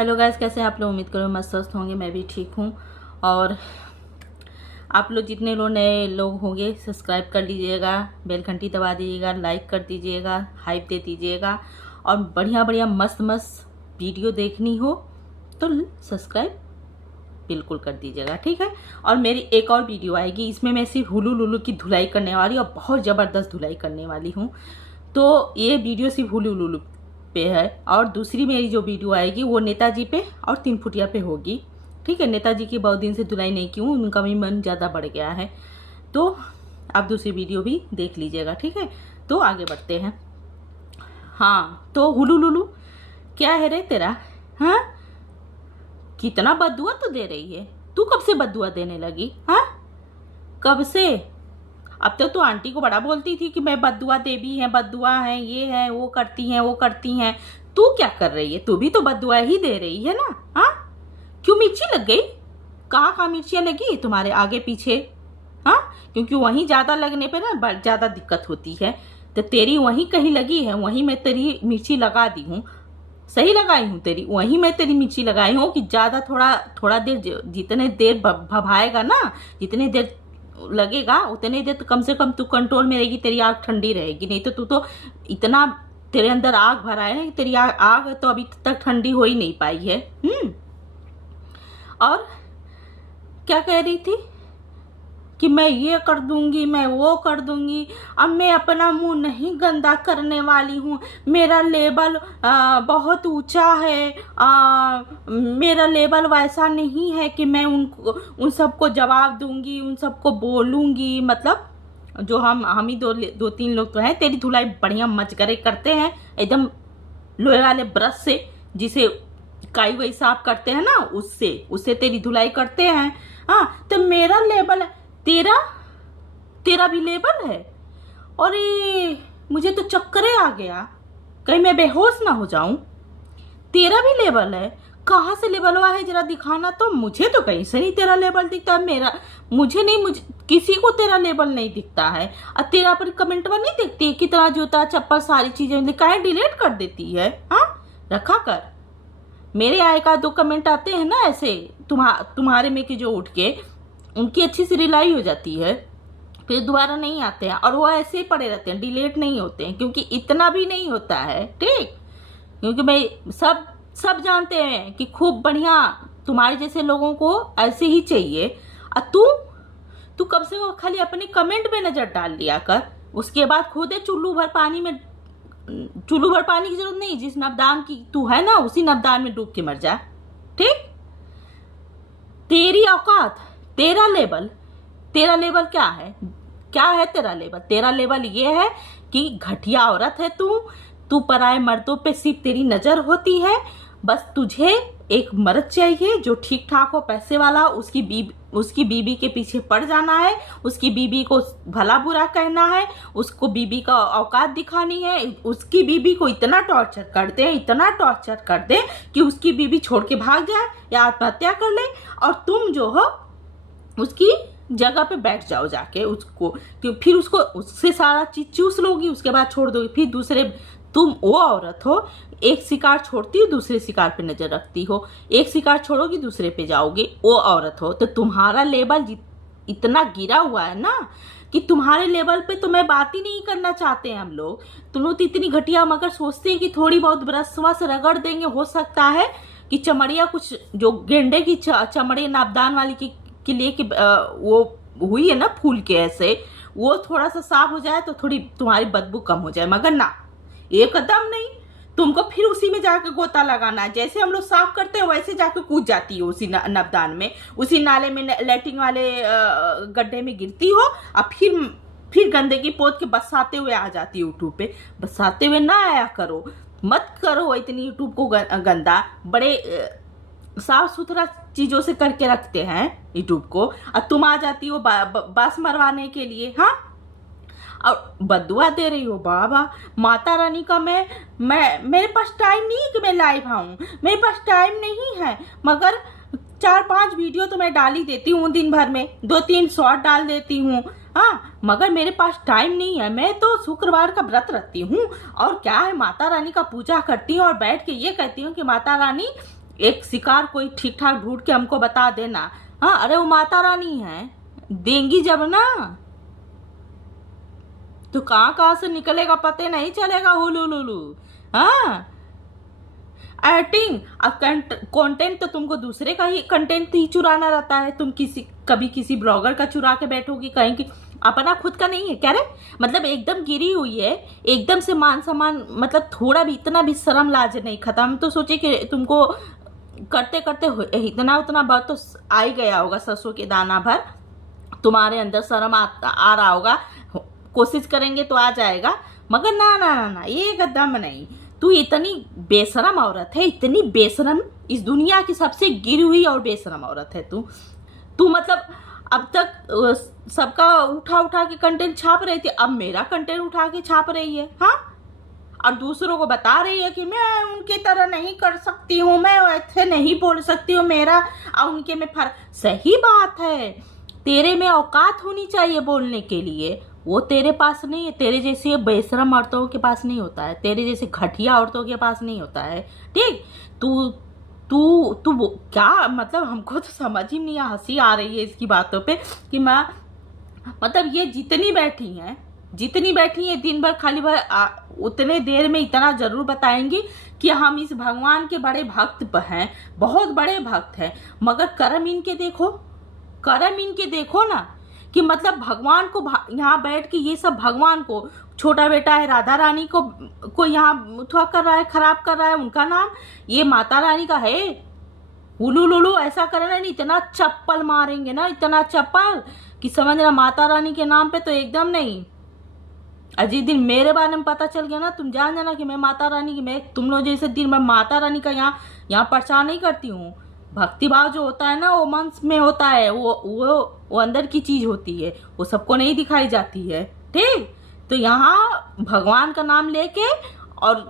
Hello guys, कैसे हैं आप लोग। उम्मीद करो मस्त स्वस्थ होंगे। मैं भी ठीक हूँ। और आप लोग जितने लोग नए लोग होंगे सब्सक्राइब कर लीजिएगा, बेल घंटी दबा दीजिएगा, लाइक कर दीजिएगा, हाइप दे दीजिएगा। और बढ़िया बढ़िया मस्त मस्त वीडियो देखनी हो तो सब्सक्राइब बिल्कुल कर दीजिएगा, ठीक है। और मेरी एक और वीडियो आएगी, इसमें मैं सिर्फ हुलू लुलू की धुलाई करने वाली और बहुत ज़बरदस्त धुलाई करने वाली हूँ। तो ये वीडियो सिर्फ हुलू लुलू पे है। और दूसरी मेरी जो वीडियो आएगी वो नेताजी पे और 3 फुटिया पे होगी, ठीक है। नेताजी की बहुत दिन से धुलाई नहीं की हूँ, उनका भी मन ज़्यादा बढ़ गया है। तो आप दूसरी वीडियो भी देख लीजिएगा, ठीक है। तो आगे बढ़ते हैं। हाँ, तो हुलू लुलू क्या है रे तेरा? हाँ, कितना बददुआ तो दे रही है तू। कब से बददुआ देने लगी? हाँ, कब से? अब तक तो आंटी को बड़ा बोलती थी कि मैं बददुआ देवी है, बददुआ है, ये है, वो करती हैं, वो करती हैं। तू क्या कर रही है? तू भी तो बददुआ ही दे रही है ना। हाँ, क्यों मिर्ची लग गई? कहाँ कहाँ मिर्चियाँ लगी तुम्हारे आगे पीछे? हाँ, क्योंकि वहीं ज़्यादा लगने पे ना ज़्यादा दिक्कत होती है। तो तेरी वहीं कहीं लगी है, वहीं मैं तेरी मिर्ची लगा दी हूँ। सही लगाई हूँ तेरी, वहीं मैं तेरी मिर्ची लगाई हूँ कि ज़्यादा थोड़ा देर, जितने देर भभाएगा ना, जितने देर लगेगा उतने देर तो कम से कम तू कंट्रोल में रहेगी, तेरी आग ठंडी रहेगी। नहीं तो तू तो इतना तेरे अंदर आग भरा है कि तेरी आग तो अभी तक ठंडी हो ही नहीं पाई है। और क्या कह रही थी कि मैं ये कर दूंगी, मैं वो कर दूंगी। अब मैं अपना मुंह नहीं गंदा करने वाली हूँ। मेरा लेवल बहुत ऊंचा है। मेरा लेवल वैसा नहीं है कि मैं उन सबको जवाब दूंगी, उन सबको बोलूंगी। मतलब जो हम ही दो तीन लोग तो हैं। तेरी धुलाई बढ़िया मचगरे करते हैं, एकदम लोहे वाले ब्रश से, जिसे काई वही साफ करते हैं ना, उससे तेरी धुलाई करते हैं। हाँ, तो मेरा लेवल, तेरा भी लेवल है। और मुझे तो चक्करे आ गया, कहीं मैं बेहोश ना हो जाऊं। तेरा भी लेवल है? कहाँ से लेवल हुआ है जरा दिखाना तो। मुझे तो कहीं से नहीं तेरा लेवल दिखता है। मुझे किसी को तेरा लेवल नहीं दिखता है। और तेरा पर कमेंट में नहीं दिखती है कितना जूता चप्पल सारी चीजें काहे डिलीट कर देती है? हाँ, रखा कर। मेरे आए का 2 कमेंट आते हैं ना ऐसे तुम्हारे में कि जो उठ के उनकी अच्छी सी रिलाई हो जाती है, फिर दोबारा नहीं आते हैं। और वो ऐसे ही पड़े रहते हैं, डिलीट नहीं होते हैं, क्योंकि इतना भी नहीं होता है, ठीक। क्योंकि मैं सब जानते हैं कि खूब बढ़िया तुम्हारे जैसे लोगों को ऐसे ही चाहिए। और तू कब से वो खाली अपने कमेंट पे नजर डाल लिया कर, उसके बाद खुद चुल्लू भर पानी की जरूरत नहीं। जिस नबदान की तू है ना, उसी नबदान में डूब के मर जा, ठीक। तेरी औकात, तेरा लेवल क्या है? तेरा लेवल ये है कि घटिया औरत है तू पराए मर्दों पे सिर्फ तेरी नजर होती है। बस तुझे एक मर्द चाहिए जो ठीक ठाक हो, पैसे वाला। उसकी बीबी के पीछे पड़ जाना है, उसकी बीबी को भला बुरा कहना है, उसको बीबी का औकात दिखानी है। उसकी बीबी को इतना टॉर्चर कर दे कि उसकी बीबी छोड़ के भाग जाए या आत्महत्या कर ले। और तुम जो हो उसकी जगह पे बैठ जाओ जाके, फिर उससे सारा चीज चूस लोगी, उसके बाद छोड़ दोगी। फिर दूसरे, तुम वो औरत हो, एक शिकार छोड़ती हो दूसरे शिकार पे नजर रखती हो, एक शिकार छोड़ोगी दूसरे पे जाओगे, वो औरत हो। तो तुम्हारा लेवल इतना गिरा हुआ है ना कि तुम्हारे लेवल पे तो मैं बात ही नहीं करना चाहते हैं हम लोग। तुम लोग तो इतनी घटिया, मगर सोचते हैं कि थोड़ी बहुत ब्रश से रगड़ देंगे, हो सकता है कि चमड़िया कुछ जो गेंडे की चमड़े नापदान वाली के लिए कि वो हुई है ना फूल के ऐसे, वो थोड़ा सा साफ हो जाए तो थोड़ी तुम्हारी बदबू कम हो जाए। मगर ना, एकदम नहीं। तुमको फिर उसी में जाकर गोता लगाना है। जैसे हम लोग साफ करते हैं वैसे जाकर कूद जाती हो उसी नबदान में, उसी नाले में, लैट्रिन वाले गड्ढे में गिरती हो। और फिर गंदगी पोत के बसाते हुए आ जाती हो यूट्यूब पे। बसाते हुए ना आया करो, मत करो इतनी यूट्यूब को गंदा। बड़े साफ सुथरा चीजों से करके रखते हैं यूट्यूब को, और तुम आ जाती हो बस मरवाने के लिए। हाँ, और बदुआ दे रही हो। बाबा, माता रानी का मेरे पास टाइम नहीं है कि मैं लाइव आऊं, मेरे पास टाइम नहीं है। मगर 4-5 वीडियो तो मैं डाल ही देती हूँ दिन भर में, 2-3 शॉर्ट डाल देती हूँ। हाँ, मगर मेरे पास टाइम नहीं है। मैं तो शुक्रवार का व्रत रखती हूँ और क्या है, माता रानी का पूजा करती हूँ और बैठ के ये कहती हूँ कि माता रानी एक शिकार कोई ठीक ठाक ढूंढ के हमको बता देना। हाँ, अरे वो माता रानी है, देंगी जब ना, तो कहाँ कहाँ से निकलेगा पते नहीं चलेगा। हुलुलुलु। हाँ, एक्टिंग कंटेंट तो तुमको दूसरे का ही कंटेंट ही चुराना रहता है। तुम कभी किसी ब्लॉगर का चुरा के बैठोगी, कहेंगी अपना खुद का नहीं है क्या रे? मतलब एकदम गिरी हुई है, एकदम से मान सम्मान, मतलब थोड़ा भी, इतना भी शर्म लाज नहीं खत्म। तो सोचे कि तुमको करते करते इतना उतना बात तो आ ही गया होगा, सरसों के दाना भर तुम्हारे अंदर शर्म आ रहा होगा। कोशिश करेंगे तो आ जाएगा, मगर ना ना ना ना, ये कदम नहीं। तू इतनी बेशरम औरत है, इतनी बेशरम, इस दुनिया की सबसे गिरी हुई और बेशरम औरत है तू मतलब अब तक सबका उठा उठा के कंटेंट छाप रही थी, अब मेरा कंटेंट उठा के छाप रही है। हाँ, और दूसरों को बता रही है कि मैं उनके तरह नहीं कर सकती हूँ, मैं ऐसे नहीं बोल सकती हूँ, मेरा और उनके में फर्क। सही बात है, तेरे में औकात होनी चाहिए बोलने के लिए, वो तेरे पास नहीं है। तेरे जैसे बेशरम औरतों के पास नहीं होता है, तेरे जैसे घटिया औरतों के पास नहीं होता है। ठीक, तू तू तू क्या मतलब, हमको तो समझ ही नहीं, हंसी आ रही है इसकी बातों पे कि मैं मतलब ये जितनी बैठी हैं दिन भर खाली उतने देर में इतना जरूर बताएंगी कि हम इस भगवान के बड़े भक्त हैं, बहुत बड़े भक्त हैं, मगर कर्म इनके देखो ना कि मतलब भगवान को यहाँ बैठ के ये सब भगवान को, छोटा बेटा है राधा रानी को यहाँ थोड़ा कर रहा है, खराब कर रहा है उनका नाम, ये माता रानी का है। उलू लुलू ऐसा कर रहा है, इतना चप्पल मारेंगे ना, इतना चप्पल कि समझना माता रानी के नाम पे तो एकदम नहीं। जिस दिन मेरे बारे में पता चल गया ना, तुम जान जाना कि मैं माता रानी की, मैं तुम लोग जैसे दिन मैं माता रानी का यहाँ प्रचार नहीं करती हूँ। भक्ति भाव जो होता है ना, वो मन में होता है, वो अंदर की चीज होती है, वो सबको नहीं दिखाई जाती है। ठीक, तो यहाँ भगवान का नाम लेके और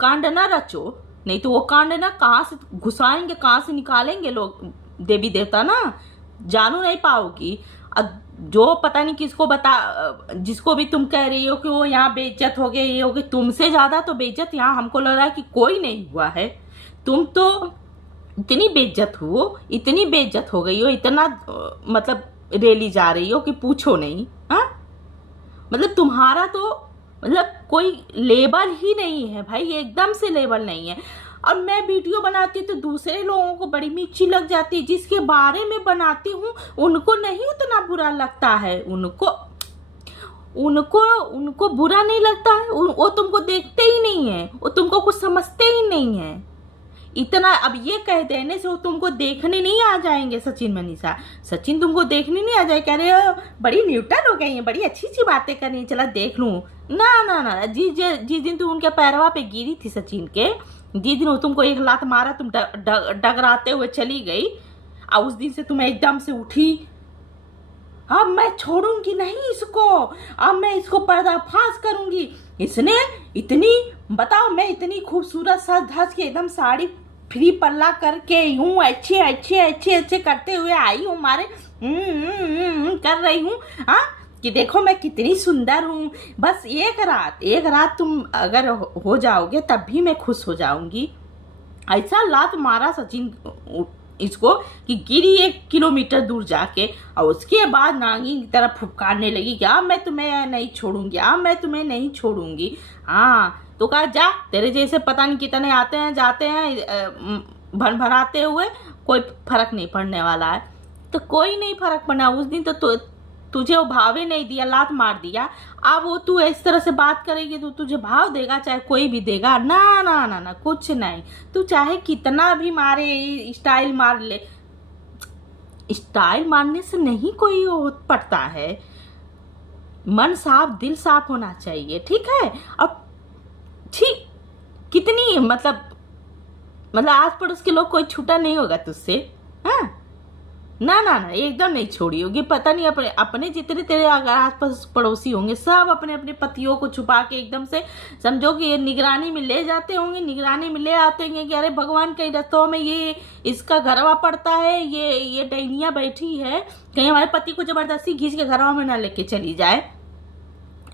कांड ना रचो, नहीं तो वो कांड ना कहाँ से घुसाएंगे, कहाँ से निकालेंगे लोग देवी देवता ना, जानू नहीं पाओगी। अब जो पता नहीं किसको जिसको भी तुम कह रही हो कि वो यहाँ बेइज्जत हो गए, ये हो गए, तुमसे ज्यादा तो बेइज्जत यहाँ हमको लग रहा है कि कोई नहीं हुआ है। तुम तो इतनी बेइज्जत हो गई हो, इतना मतलब रैली जा रही हो कि पूछो नहीं। हाँ, मतलब तुम्हारा तो मतलब कोई लेबल ही नहीं है भाई, एकदम से लेबल नहीं है। और मैं वीडियो बनाती तो दूसरे लोगों को बड़ी मिर्ची लग जाती है, जिसके बारे में बनाती हूँ उनको नहीं उतना बुरा लगता है, उनको बुरा नहीं लगता है, वो तुमको देखते ही नहीं है, वो तुमको कुछ समझते ही नहीं है। इतना अब ये कह देने से वो तुमको देखने नहीं आ जाएंगे। सचिन तुमको देखने नहीं आ जाए, कह रहे हो बड़ी न्यूट्रल हो गई है, बड़ी अच्छी सी बातें कर रही है, चला देख लूं। ना ना ना, जिस दिन तुम उनके पैरवा पे गिरी थी सचिन के, जिस दिन वो तुमको एक लात मारा, तुम डगराते हुए चली गई, और उस दिन से तुम एकदम से उठी, अब मैं छोड़ूंगी नहीं इसको, अब मैं इसको पर्दाफाश करूंगी। इसने इतनी, बताओ, मैं इतनी खूबसूरत सज धज के एकदम साड़ी फ्री पल्ला करके यूं अच्छे करते हुए आई हूँ, मारे कर रही हूँ, हाँ, कि देखो मैं कितनी सुंदर हूँ। बस एक रात तुम अगर हो जाओगे तब भी मैं खुश हो जाऊंगी। ऐसा लात मारा सचिन इसको कि गिरी 1 किलोमीटर दूर जाके, और उसके बाद नागिन की तरफ फुफकारने लगी कि अब मैं तुम्हें नहीं छोड़ूंगी। हाँ, तो कहा जा, तेरे जैसे पता नहीं कितने आते हैं जाते हैं भन भराते हुए, कोई फर्क नहीं पड़ने वाला है। तो कोई नहीं फर्क पड़ा। उस दिन तो तुझे वो भावे नहीं दिया, लात मार दिया। अब वो तू इस तरह से बात करेगी तो तुझे भाव देगा, चाहे कोई भी देगा? ना ना ना ना, कुछ नहीं। तू चाहे कितना भी मारे, स्टाइल मार ले, स्टाइल मारने से नहीं कोई पड़ता है। मन साफ, दिल साफ होना चाहिए, ठीक है? अब ठीक, कितनी मतलब आस पड़ोस के लोग कोई छूटा नहीं होगा तुझसे। हाँ, ना ना ना, एकदम नहीं छोड़ी होगी। पता नहीं अपने जितने तेरे अगर आस पड़ोसी होंगे, सब अपने अपने पतियों को छुपा के एकदम से समझो कि ये निगरानी में ले जाते होंगे, निगरानी में ले आते होंगे कि अरे भगवान, कहीं रस्तों में ये इसका घरवा पड़ता है, ये डैनिया बैठी है, कहीं हमारे पति को जबरदस्ती खींच के घरवा में ना लेके चली जाए।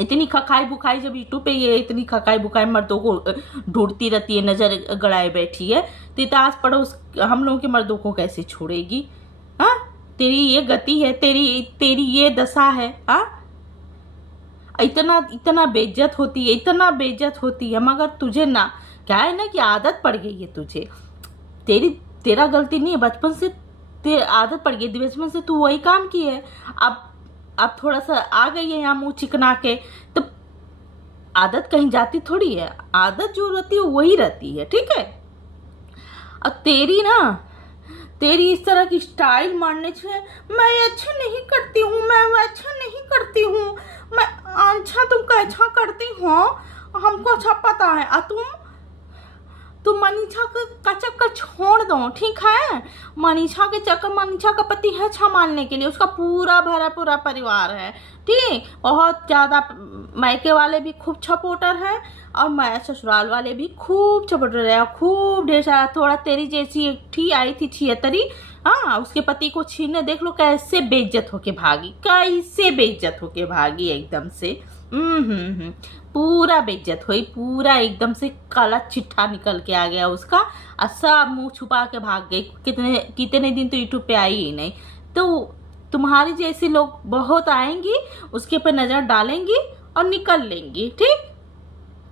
इतनी खखाई बुखाई जब यूट्यूब पे ये इतनी खखाई बुखाई मर्दों को ढूंढती रहती है, नजर गड़ाए बैठी है, तो इतिहास पड़ोस हम लोगों के मर्दों को कैसे छोड़ेगी? हाँ, तेरी ये गति है, तेरी तेरी ये दशा है। हाँ, इतना इतना बेइज्जत होती है, इतना बेइज्जत होती है, मगर तुझे ना क्या है ना कि आदत पड़ गई है तुझे। तेरा गलती नहीं है, बचपन से तेरी आदत पड़ गई, बचपन से तू वही काम की है। अब थोड़ा सा आ गई है यहाँ मुंह चिकना के, तो आदत कहीं जाती थोड़ी है, आदत जो रहती है वही रहती है, ठीक है। और तेरी इस तरह की स्टाइल मारने से मैं अच्छा नहीं करती हूँ, मैं अच्छा नहीं करती हूँ, मैं अच्छा तुम कैसा करती हो हमको अच्छा पता है। और तुम मनीषा का चक्कर छोड़ दो, ठीक है। मनीषा के चक्कर, मनीषा का पति है संभालने के लिए, उसका पूरा भरा पूरा परिवार है, ठीक। बहुत ज़्यादा मायके वाले भी खूब सपोर्टर हैं और मैं ससुराल वाले भी खूब सपोर्टर है, खूब ढेर सारा। थोड़ा तेरी जैसी एक थी आई थी छियतरी, हाँ, उसके पति को छीनने देख लो कैसे बेइज्जत होके भागी, कैसे बेइज्जत होके भागी एकदम से। पूरा बेइज्जत हुई, पूरा एकदम से काला चिट्ठा निकल के आ गया उसका, और सब मुंह छुपा के भाग गई। कितने दिन तो यूट्यूब पे आई ही नहीं। तो तुम्हारे जैसे लोग बहुत आएंगी, उसके ऊपर नजर डालेंगी और निकल लेंगी, ठीक।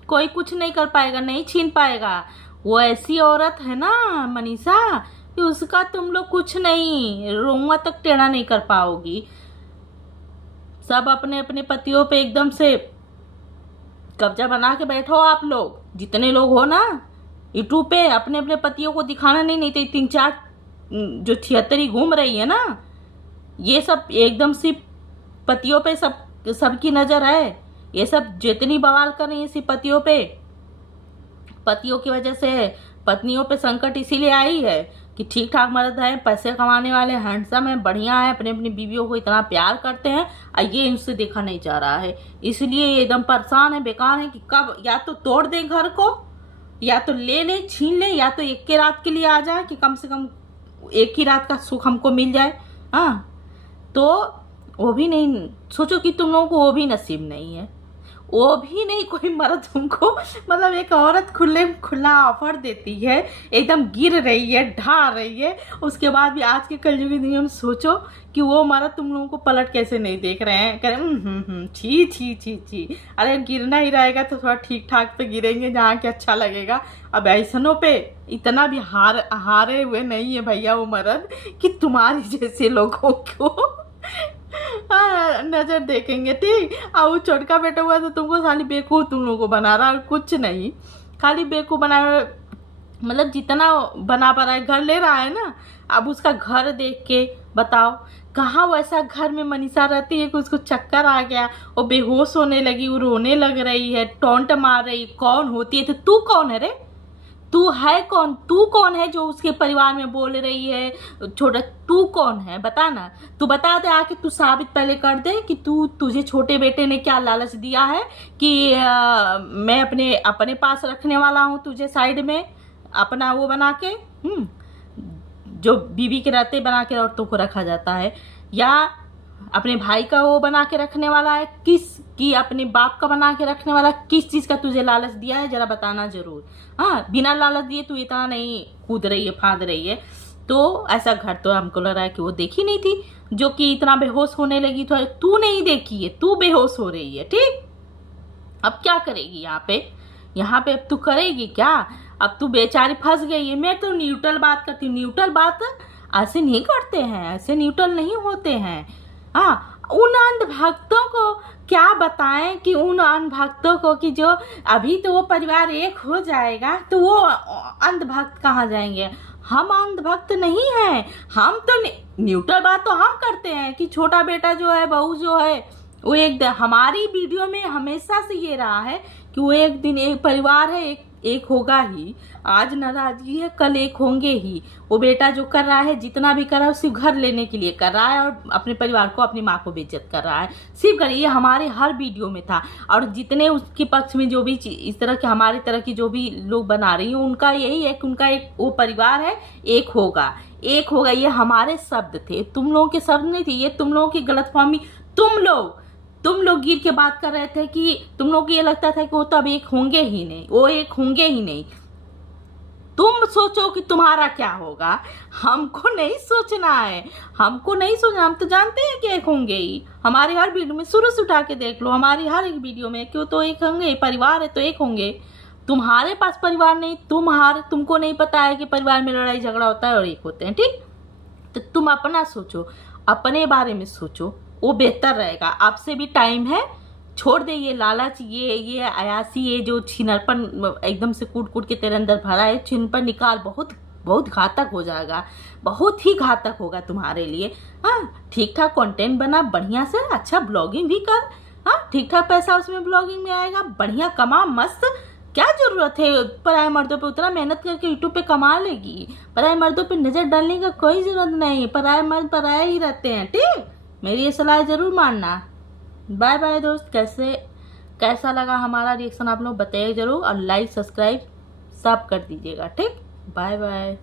कोई कुछ नहीं कर पाएगा, नहीं छीन पाएगा। वो ऐसी औरत है ना मनीषा कि उसका तुम लोग कुछ नहीं, रोंवा तक टेढ़ा नहीं कर पाओगी। सब अपने अपने पतियों पे एकदम से कब्जा बना के बैठो आप लोग, जितने लोग हो ना यूट्यूब पे, अपने अपने पतियों को दिखाना नहीं तो 3-4 जो छिहत्तरी घूम रही है ना, ये सब एकदम से पतियों पे सबकी नजर है। ये सब जितनी बवाल कर रही है सिर्फ पतियों पे, पतियों की वजह से पत्नियों पे संकट इसीलिए आई है कि ठीक ठाक मर्द है, पैसे कमाने वाले, हैंडसम है, बढ़िया है, अपने अपनी बीवियों को इतना प्यार करते हैं, और ये इनसे देखा नहीं जा रहा है। इसलिए ये एकदम परेशान है, बेकार है कि कब या तो तोड़ दे घर को, या तो ले छीन ले, या तो एक के रात के लिए आ जाए कि कम से कम एक ही रात का सुख हमको मिल जाए। हाँ, तो वो भी नहीं सोचो कि तुम लोगों को वो भी नसीब नहीं है, वो भी नहीं कोई मर्द तुमको, मतलब एक औरत खुला ऑफर देती है, एकदम गिर रही है, ढा रही है, उसके बाद भी आज के कलयुगी दुनिया में सोचो कि वो मर्द तुम लोगों को पलट कैसे नहीं देख रहे हैं, कह रहे छी छी छी छी। अरे गिरना ही रहेगा तो थोड़ा ठीक ठाक पे गिरेंगे जहाँ के अच्छा लगेगा। अब ऐसनों पे इतना भी हारे हुए नहीं है भैया वो मर्द कि तुम्हारे जैसे लोगों को नजर देखेंगे, ठीक। और वो छोटका बेटा हुआ तो तुमको खाली बेवकूफ तुम लोगों को बना रहा, और कुछ नहीं, खाली बेवकूफ बना रहा। मतलब जितना बना पा रहा है, घर ले रहा है ना, अब उसका घर देख के बताओ कहाँ वैसा घर में मनीषा रहती है कि उसको चक्कर आ गया, वो बेहोश होने लगी, वो रोने लग रही है, टोंट मार रही, कौन होती है? तो तू कौन है रे? तू है कौन? तू कौन है जो उसके परिवार में बोल रही है छोटा? तू कौन है बता ना, तू बता दे आके, तू साबित पहले कर दे कि तुझे छोटे बेटे ने क्या लालच दिया है कि मैं अपने पास रखने वाला हूँ तुझे, साइड में अपना वो बना के, जो बीवी के रहते बना के औरतों को रखा जाता है, या अपने भाई का वो बना के रखने वाला है, कि अपने बाप का बना के रखने वाला, किस चीज का तुझे लालच दिया है जरा बताना जरूर। हाँ, बिना लालच दिए तू इतना नहीं कूद रही है, फांद रही है। तो ऐसा घर तो हमको लग रहा है कि वो देखी नहीं थी, जो कि इतना बेहोश होने लगी। तो तू नहीं देखी है, तू बेहोश हो रही है, ठीक। अब क्या करेगी यहाँ पे अब तू करेगी क्या? अब तू बेचारी फंस गई है। मैं तो न्यूट्रल बात करती हूँ, न्यूट्रल बात ऐसे नहीं करते हैं, ऐसे न्यूट्रल नहीं होते हैं। हाँ, उन अंधभक्तों को क्या बताएं कि उन अंधभक्तों को कि जो अभी तो वो परिवार एक हो जाएगा तो वो अंधभक्त कहाँ जाएंगे? हम अंधभक्त नहीं हैं, हम तो न्यूट्रल बात तो हम करते हैं कि छोटा बेटा जो है, बहू जो है, वो एक हमारी वीडियो में हमेशा से ये रहा है कि वो एक दिन एक परिवार है, एक होगा ही। आज नाराजगी है, कल एक होंगे ही। वो बेटा जो कर रहा है, जितना भी कर रहा है, सिर्फ घर लेने के लिए कर रहा है और अपने परिवार को, अपनी माँ को बेइज्जत कर रहा है, सिर्फ कर। ये हमारे हर वीडियो में था। और जितने उसके पक्ष में जो भी इस तरह के हमारी तरह की जो भी लोग बना रही हैं, उनका यही है कि उनका एक वो परिवार है, एक होगा, एक होगा। ये हमारे शब्द थे, तुम लोगों के शब्द नहीं थे, ये तुम लोगों की गलतफहमी। तुम लोग तुम लोग गिर के बात कर रहे थे कि तुम लोग को ये लगता था कि वो तो अब एक होंगे ही नहीं, वो एक होंगे ही नहीं। तुम सोचो कि तुम्हारा क्या होगा, हमको नहीं सोचना है, हमको नहीं सोचना। हम तो जानते हैं कि एक होंगे ही। हमारी हर वीडियो में शुरू से उठा के देख लो, हमारी हर एक वीडियो में क्यों तो एक होंगे, परिवार है तो एक होंगे। तुम्हारे पास परिवार नहीं, तुमको नहीं पता है कि परिवार में लड़ाई झगड़ा होता है और एक होते हैं, ठीक। तो तुम अपना सोचो, अपने बारे में सोचो, वो बेहतर रहेगा। आपसे भी टाइम है, छोड़ दे ये लालच, ये अयासी, ये जो छिनरपन एकदम से कूट कूट के तेरे अंदर भरा है, छिनपन निकाल। बहुत बहुत घातक हो जाएगा, बहुत ही घातक होगा तुम्हारे लिए। हाँ, ठीक ठाक कंटेंट बना, बढ़िया से अच्छा ब्लॉगिंग भी कर। हाँ, ठीक ठाक पैसा उसमें ब्लॉगिंग में आएगा, बढ़िया कमा, मस्त। क्या जरूरत है पराये मर्दों पे? उतना मेहनत करके यूट्यूब पे कमा लेगी। पराये मर्दों पे नजर डालने का कोई जरूरत नहीं, पराये मर्द पराये ही रहते हैं, ठीक। मेरी ये सलाह जरूर मानना। बाय बाय दोस्त। कैसा लगा हमारा रिएक्शन आप लोग बताइए जरूर, और लाइक सब्सक्राइब सब कर दीजिएगा, ठीक। Bye bye.